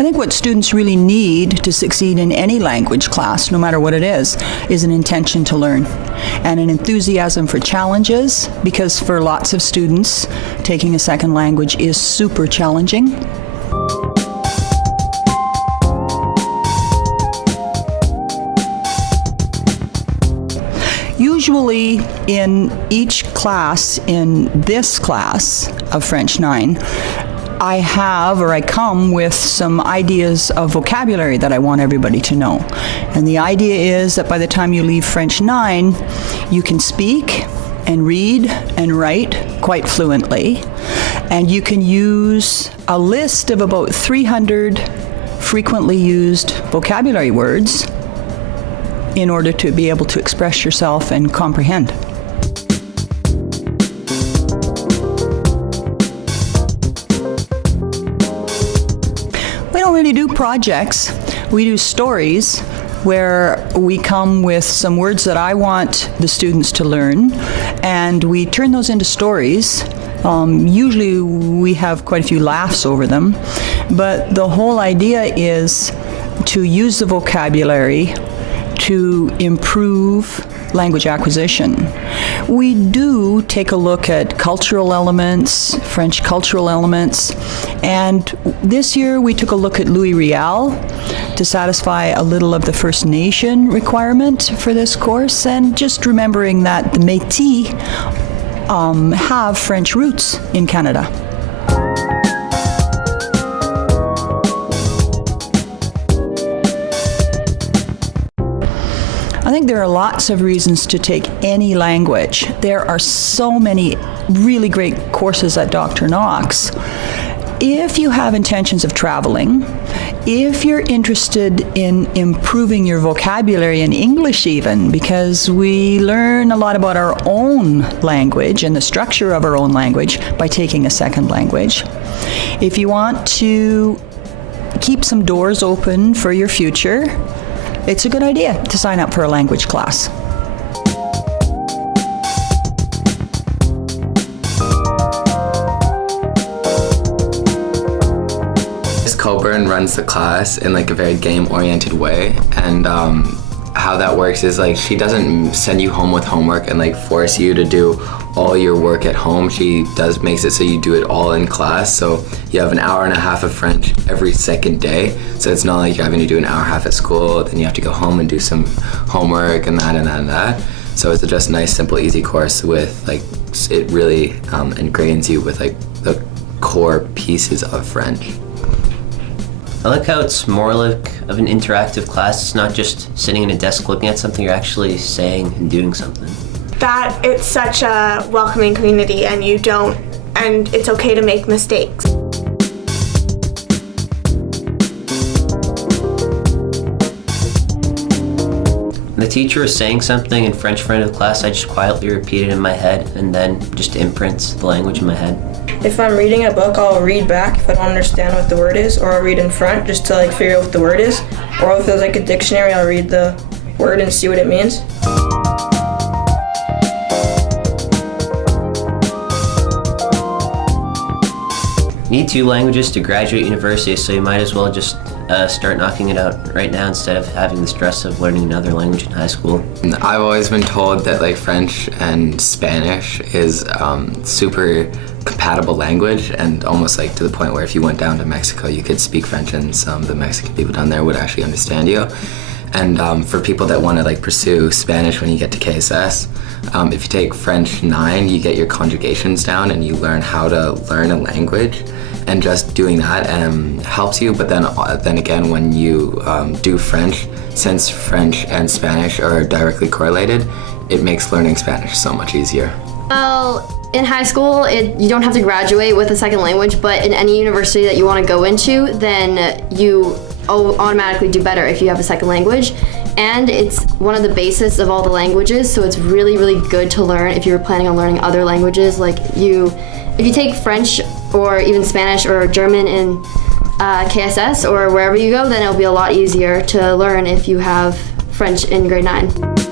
I think what students really need to succeed in any language class, no matter what it is an intention to learn and an enthusiasm for challenges, because for lots of students, taking a second language is super challenging. Usually in each class, in this class of French 9, I come with some ideas of vocabulary that I want everybody to know. And the idea is that by the time you leave French 9, you can speak and read and write quite fluently. And you can use a list of about 300 frequently used vocabulary words in order to be able to express yourself and comprehend. We don't really do projects. We do stories where we come with some words that I want the students to learn, and we turn those into stories. Usually we have quite a few laughs over them, but the whole idea is to use the vocabulary to improve language acquisition. We do take a look at cultural elements, French cultural elements, and this year we took a look at Louis Riel to satisfy a little of the First Nation requirement for this course, and just remembering that the Métis have French roots in Canada. I think there are lots of reasons to take any language. There are so many really great courses at Dr. Knox. If you have intentions of traveling, if you're interested in improving your vocabulary in English even, because we learn a lot about our own language and the structure of our own language by taking a second language. If you want to keep some doors open for your future, it's a good idea to sign up for a language class. Ms. Coburn runs the class in like a very game-oriented way, and how that works is like she doesn't send you home with homework and like force you to do all your work at home. She makes it so you do it all in class. So you have an hour and a half of French every second day. So it's not like you're having to do an hour and a half at school, then you have to go home and do some homework and that and that and that. So it's just a nice, simple, easy course with like, it really ingrains you with like the core pieces of French. I like how it's more like of an interactive class. It's not just sitting in a desk looking at something, you're actually saying and doing something. That it's such a welcoming community and it's okay to make mistakes. When the teacher is saying something in French in front of the class, I just quietly repeat it in my head and then just imprints the language in my head. If I'm reading a book, I'll read back if I don't understand what the word is, or I'll read in front just to like figure out what the word is. Or if there's like a dictionary, I'll read the word and see what it means. You need 2 languages to graduate university, so you might as well just start knocking it out right now instead of having the stress of learning another language in high school. I've always been told that like French and Spanish is super compatible language, and almost like to the point where if you went down to Mexico, you could speak French and some of the Mexican people down there would actually understand you. And for people that want to like pursue Spanish when you get to KSS, if you take French 9, you get your conjugations down and you learn how to learn a language, and just doing that helps you. But then again, when you do French, since French and Spanish are directly correlated, it makes learning Spanish so much easier. Well, in high school, you don't have to graduate with a second language, but in any university that you want to go into, then you automatically do better if you have a second language. And it's one of the basis of all the languages, so it's really, really good to learn if you're planning on learning other languages. Like if you take French or even Spanish or German in KSS or wherever you go, then it'll be a lot easier to learn if you have French in grade 9.